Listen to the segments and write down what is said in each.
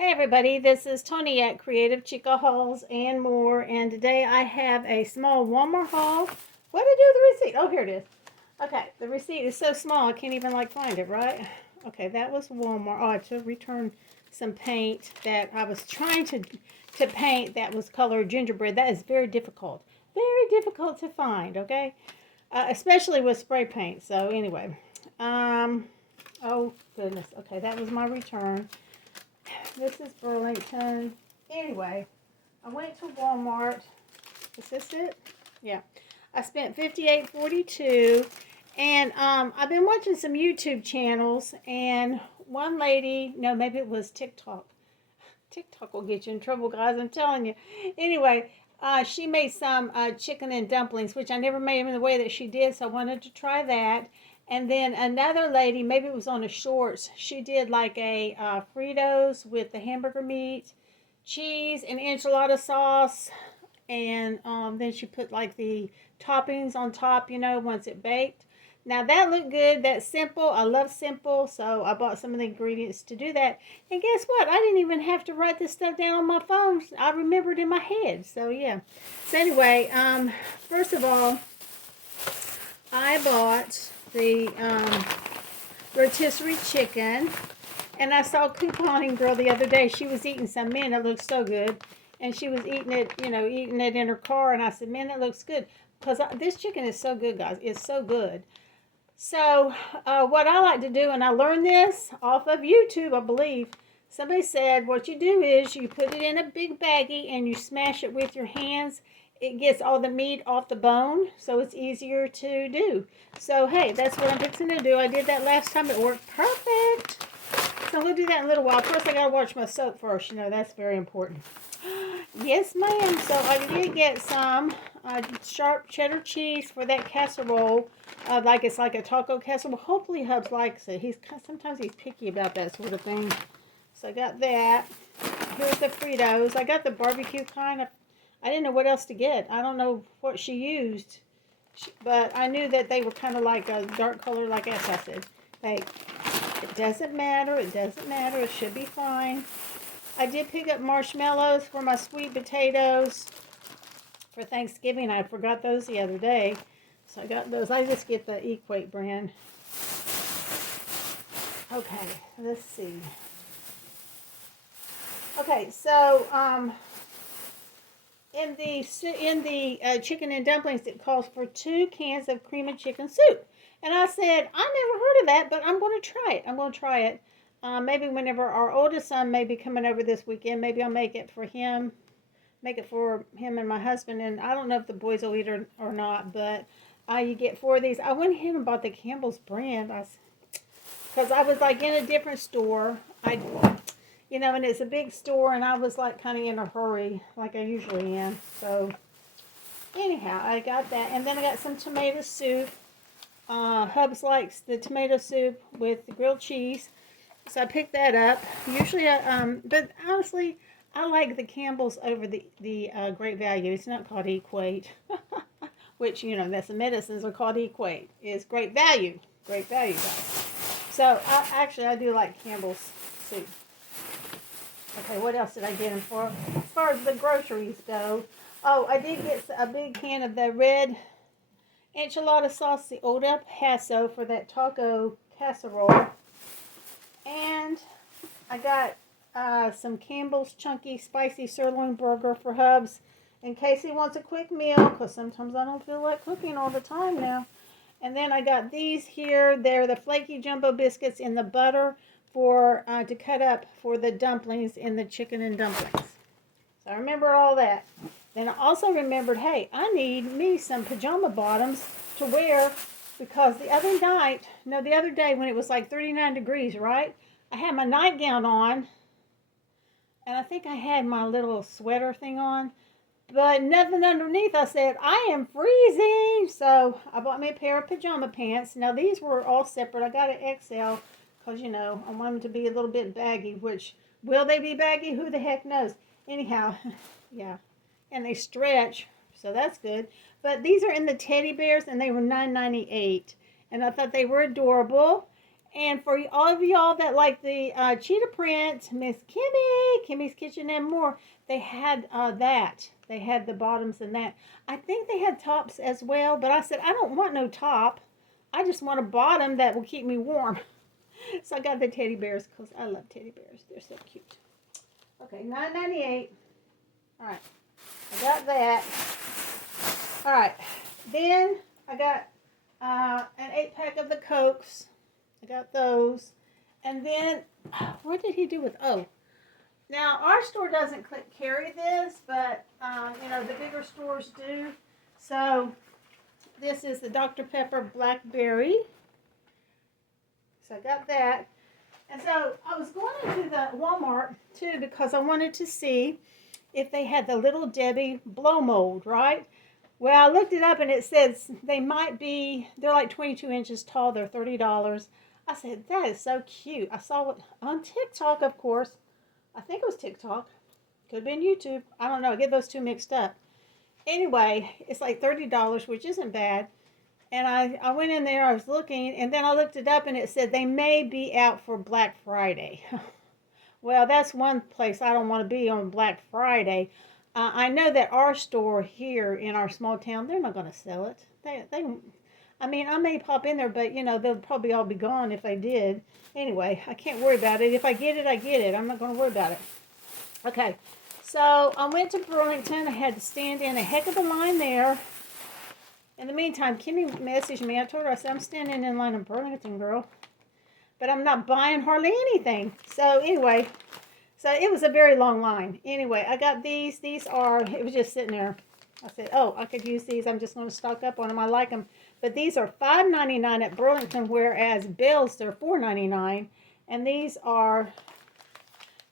Hey everybody, this is Tony at Creative Chica Hauls and more, and today I have a small Walmart haul. What did I do with the receipt? Oh, here it is. Okay, the receipt is so small I can't even find it, right? Okay, that was Walmart. Oh, I had to return some paint that I was trying to paint that was colored gingerbread. That is very difficult to find. Okay, especially with spray paint. So anyway, um, oh goodness. Okay, that was my return. This is Burlington. Anyway, I went to Walmart. Is this it? Yeah. I spent $58.42, and I've been watching some YouTube channels, and one lady, no, maybe it was TikTok. TikTok will get you in trouble, guys. I'm telling you. Anyway, she made some chicken and dumplings, which I never made them in the way that she did, so I wanted to try that. And then another lady, maybe it was on the shorts, she did like a Fritos with the hamburger meat, cheese, and enchilada sauce. And then she put like the toppings on top, once it baked. Now that looked good. That's simple. I love simple, so I bought some of the ingredients to do that. And guess what? I didn't even have to write this stuff down on my phone. I remembered in my head. So yeah. So anyway, first of all, I bought the rotisserie chicken, and I saw couponing girl the other day. She was eating some. Man, it looked so good, and she was eating it, eating it in her car. And I said, man, that looks good, because this chicken is so good, guys. It's so good. So what I like to do, and I learned this off of YouTube, I believe. Somebody said what you do is you put it in a big baggie and you smash it with your hands. It gets all the meat off the bone, so it's easier to do. So, hey, that's what I'm fixing to do. I did that last time. It worked perfect. So I'm going to do that in a little while. First, I got to wash my soap first. That's very important. Yes, ma'am. So I did get some sharp cheddar cheese for that casserole. Like it's like a taco casserole. Hopefully Hubs likes it. Sometimes he's picky about that sort of thing. So I got that. Here's the Fritos. I got the barbecue kind. I didn't know what else to get. I don't know what she used, but I knew that they were kind of like a dark color, like I said. Hey, it doesn't matter. It doesn't matter. It should be fine. I did pick up marshmallows for my sweet potatoes for Thanksgiving. I forgot those the other day, so I got those. I just get the Equate brand. Okay, let's see. Okay, so in the chicken and dumplings, it calls for 2 cans of cream of chicken soup. And I said, I never heard of that, but I'm going to try it. I'm going to try it. Maybe whenever our oldest son may be coming over this weekend, maybe I'll make it for him. Make it for him and my husband. And I don't know if the boys will eat it or not, but you get 4 of these. I went ahead and bought the Campbell's brand. Because I was like in a different store. And it's a big store, and I was like kind of in a hurry, like I usually am. So anyhow, I got that, and then I got some tomato soup. Hubs likes the tomato soup with the grilled cheese, so I picked that up. Usually, but honestly, I like the Campbell's over the Great Value. It's not called Equate, which that's the medicines are called Equate. It's Great Value, guys. So I do like Campbell's soup. Okay, what else did I get them for? As far as the groceries go, oh, I did get a big can of the red enchilada sauce, the old El Paso, for that taco casserole. And I got some Campbell's Chunky Spicy Sirloin Burger for Hubs in case he wants a quick meal, because sometimes I don't feel like cooking all the time now. And then I got these here. They're the flaky jumbo biscuits in the butter for to cut up for the dumplings in the chicken and dumplings. So I remember all that. Then I also remembered, hey, I need me some pajama bottoms to wear, because the other day when it was like 39 degrees, right? I had my nightgown on, and I think I had my little sweater thing on, but nothing underneath. I said, I am freezing. So I bought me a pair of pajama pants. Now these were all separate. I got an XL because, I want them to be a little bit baggy, which, will they be baggy? Who the heck knows? Anyhow, yeah. And they stretch, so that's good. But these are in the teddy bears, and they were $9.98. And I thought they were adorable. And for all of y'all that like the cheetah print, Miss Kimmy's Kitchen and More, they had that. They had the bottoms and that. I think they had tops as well, but I said, I don't want no top. I just want a bottom that will keep me warm. So I got the teddy bears because I love teddy bears. They're so cute. Okay, $9.98. All right, I got that. All right, then I got an 8-pack of the Cokes. I got those. And then, what did he do with, oh. Now, our store doesn't carry this, but, the bigger stores do. So, this is the Dr. Pepper Blackberry. So, I got that. And so, I was going into the Walmart, too, because I wanted to see if they had the Little Debbie blow mold, right? Well, I looked it up, and it says they're like 22 inches tall. They're $30. I said, that is so cute. I saw it on TikTok, of course. I think it was TikTok. Could have been YouTube. I don't know. I get those two mixed up. Anyway, it's like $30, which isn't bad. And I went in there, I was looking, and then I looked it up, and it said they may be out for Black Friday. Well, that's one place I don't want to be on Black Friday. I know that our store here in our small town, they're not going to sell it. I may pop in there, but, they'll probably all be gone if they did. Anyway, I can't worry about it. If I get it, I get it. I'm not going to worry about it. Okay, so I went to Burlington. I had to stand in a heck of a line there. In the meantime, Kimmy messaged me. I told her, I said, I'm standing in line in Burlington, girl. But I'm not buying hardly anything. So, anyway, it was a very long line. Anyway, I got these. It was just sitting there. I said, oh, I could use these. I'm just going to stock up on them. I like them. But these are $5.99 at Burlington, whereas Bell's, they're $4.99. And these are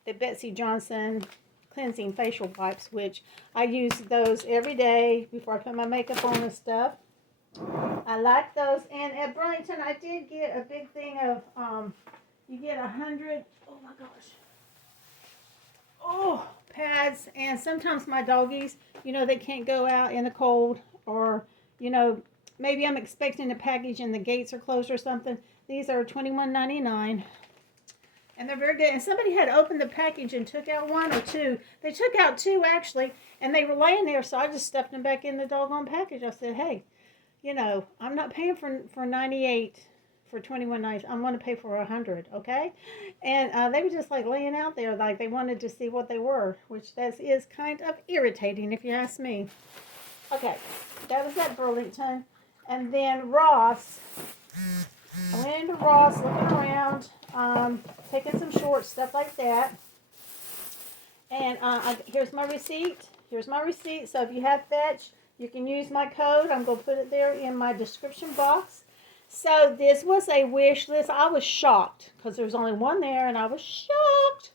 the Betsy Johnson cleansing facial wipes, which I use those every day before I put my makeup on and stuff. I like those. And at Burlington, I did get a big thing of, you get 100, oh my gosh. Oh, pads. And sometimes my doggies, they can't go out in the cold, or, maybe I'm expecting a package and the gates are closed or something. These are $21.99. And they're very good. And somebody had opened the package and took out one or two. They took out two, actually, and they were laying there, so I just stuffed them back in the doggone package. I said, hey, I'm not paying for 98 for 21.90. I'm going to pay for 100, okay? And they were just like laying out there like they wanted to see what they were, which that is kind of irritating if you ask me. Okay, that was at Burlington. And then Ross. I went into Ross looking around, taking some shorts, stuff like that. And here's my receipt. So if you have Fetch, you can use my code. I'm going to put it there in my description box. So this was a wish list. I was shocked because there was only one there, and I was shocked.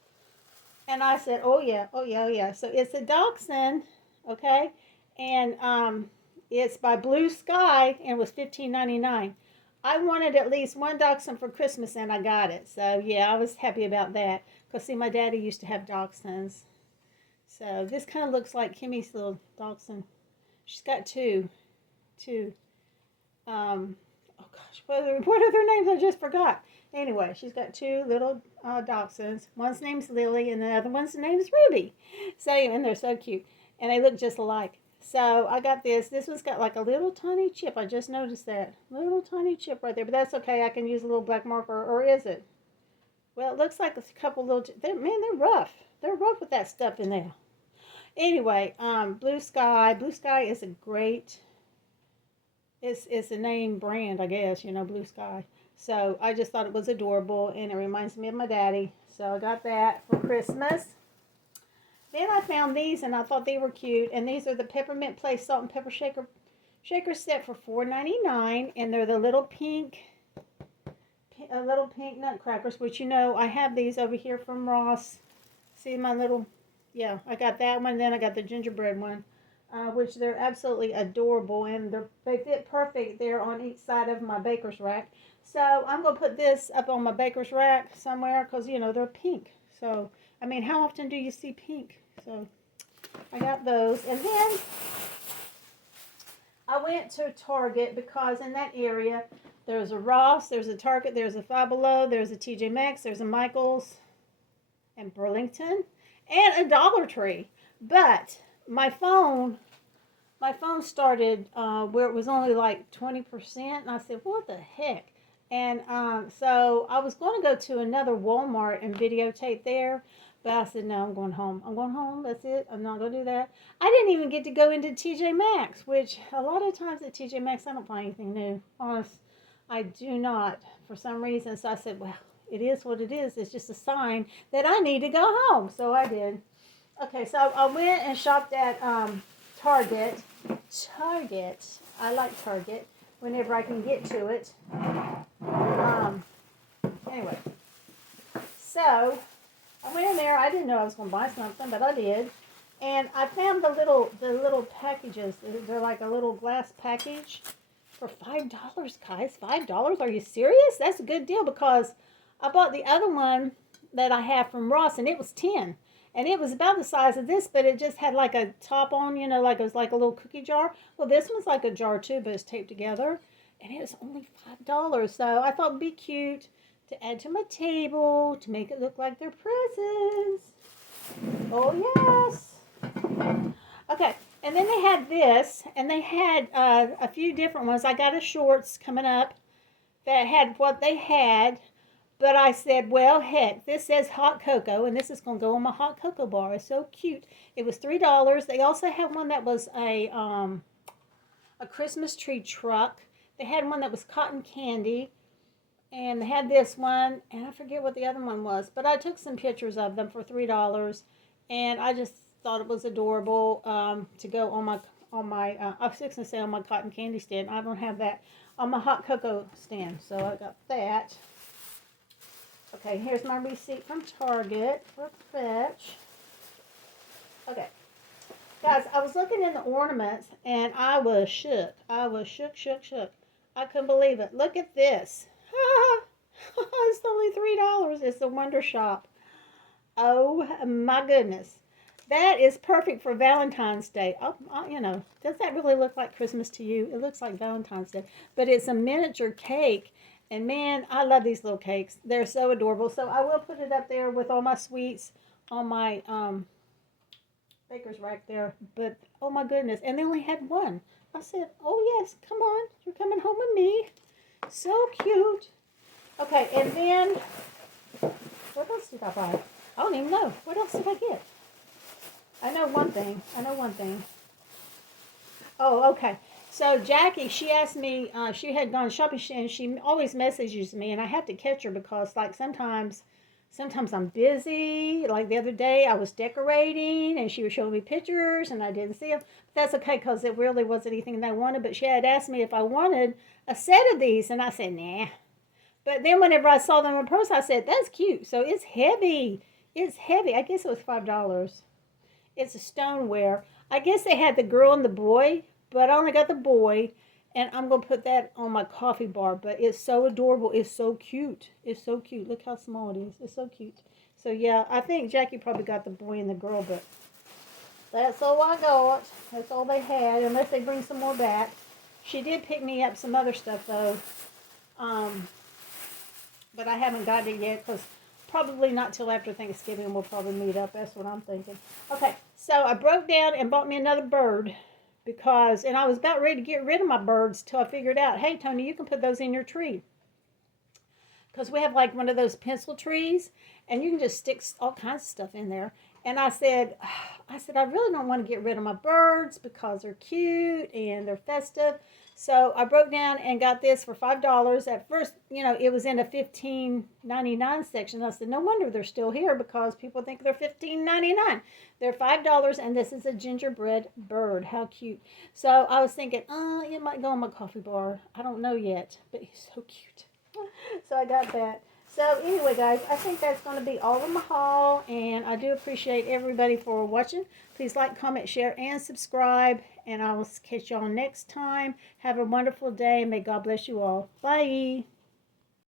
And I said, oh yeah. So it's a dachshund, okay? And it's by Blue Sky, and it was $15.99. I wanted at least one dachshund for Christmas, and I got it. So, yeah, I was happy about that. Because, see, my daddy used to have dachshunds. So, this kind of looks like Kimmy's little dachshund. She's got two. Oh, gosh, what are their names? I just forgot. Anyway, she's got two little dachshunds. One's name's Lily, and the other one's name is Ruby. So, and they're so cute. And they look just alike. So I got this. This one's got like a little tiny chip. I just noticed that. Little tiny chip right there. But that's okay. I can use a little black marker. Or is it? Well, it looks like a couple little... they're rough. They're rough with that stuff in there. Anyway, Blue Sky. Blue Sky is a great... It's a name brand, I guess. Blue Sky. So I just thought it was adorable. And it reminds me of my daddy. So I got that for Christmas. Then I found these, and I thought they were cute. And these are the Peppermint Place Salt and Pepper Shaker set for $4.99. And they're the little pink nutcrackers, which I have these over here from Ross. See my little, yeah, I got that one. Then I got the gingerbread one, which they're absolutely adorable. And they fit perfect there on each side of my baker's rack. So I'm going to put this up on my baker's rack somewhere because, they're pink. So, how often do you see pink? So I got those. And then I went to Target because in that area There's a Ross, there's a Target, there's a Five Below, there's a TJ Maxx, there's a Michaels and Burlington, and a Dollar Tree. But my phone, my phone started where it was only like 20%, and I said, "What the heck?" And so I was going to go to another Walmart and videotape there, but I said, "No, I'm going home. I'm going home. That's it. I'm not going to do that." I didn't even get to go into TJ Maxx, which a lot of times at TJ Maxx I don't find anything new. Honest, I do not for some reason. So I said, "Well, it is what it is. It's just a sign that I need to go home." So I did. Okay, so I went and shopped at Target. Target. I like Target whenever I can get to it. Anyway, so I went in there. I didn't know I was going to buy something, but I did. And I found the little packages. They're like a little glass package for $5, guys. $5? Are you serious? That's a good deal because I bought the other one that I have from Ross, and it was 10. And it was about the size of this, but it just had like a top on, you know, like it was like a little cookie jar. Well, this one's like a jar too, but it's taped together. And it was only $5. So I thought it'd be cute to add to my table to make it look like they're presents. Oh, yes. Okay. And then they had this, and they had a few different ones. I got a shorts coming up that had what they had. But I said, well, heck, this says hot cocoa, and this is going to go on my hot cocoa bar. It's so cute. It was $3. They also had one that was a Christmas tree truck. They had one that was cotton candy, and they had this one, and I forget what the other one was. But I took some pictures of them for $3, and I just thought it was adorable to go on my I was going to say on my cotton candy stand. I don't have that on my hot cocoa stand, so I got that. Okay, here's my receipt from Target for Fetch. Okay. Guys, I was looking in the ornaments, and I was shook. I was shook. I couldn't believe it. Look at this. It's only $3. It's the Wonder Shop. Oh, my goodness. That is perfect for Valentine's Day. You know, does that really look like Christmas to you? It looks like Valentine's Day. But it's a miniature cake. And man, I love these little cakes. They're so adorable. So I will put it up there with all my sweets on my baker's rack there. But oh my goodness. And they only had one. I said, oh yes, come on. You're coming home with me. So cute. Okay, and then what else did I buy? I don't even know. What else did I get? I know one thing. Oh, okay. So Jackie, she asked me, she had gone shopping, and she always messages me, and I have to catch her because, like, sometimes I'm busy. Like the other day, I was decorating, and she was showing me pictures, and I didn't see them. But that's okay because it really wasn't anything that I wanted. But she had asked me if I wanted a set of these, and I said, nah. But then whenever I saw them in person, I said, that's cute. So it's heavy. It's heavy. I guess it was $5. It's a stoneware. I guess they had the girl and the boy, but I only got the boy, and I'm going to put that on my coffee bar. But it's so adorable. It's so cute. It's so cute. Look how small it is. It's so cute. So, yeah, I think Jackie probably got the boy and the girl, but that's all I got. That's all they had, unless they bring some more back. She did pick me up some other stuff, though, but I haven't gotten it yet because probably not till after Thanksgiving we'll probably meet up. That's what I'm thinking. Okay, so I broke down and bought me another bird. And I was about ready to get rid of my birds till I figured out, hey, Tony, you can put those in your tree. Because we have like one of those pencil trees, and you can just stick all kinds of stuff in there. And I said, I really don't want to get rid of my birds because they're cute and they're festive. So I broke down and got this for $5. At first, you know, it was in a $15.99 section. I said, no wonder they're still here because people think they're $15.99. They're $5, and this is a gingerbread bird. How cute. So I was thinking, it might go on my coffee bar. I don't know yet, but he's so cute. So I got that. So anyway, guys, I think that's going to be all of my haul, and I do appreciate everybody for watching. Please like, comment, share, and subscribe, and I will catch y'all next time. Have a wonderful day, and may God bless you all. Bye.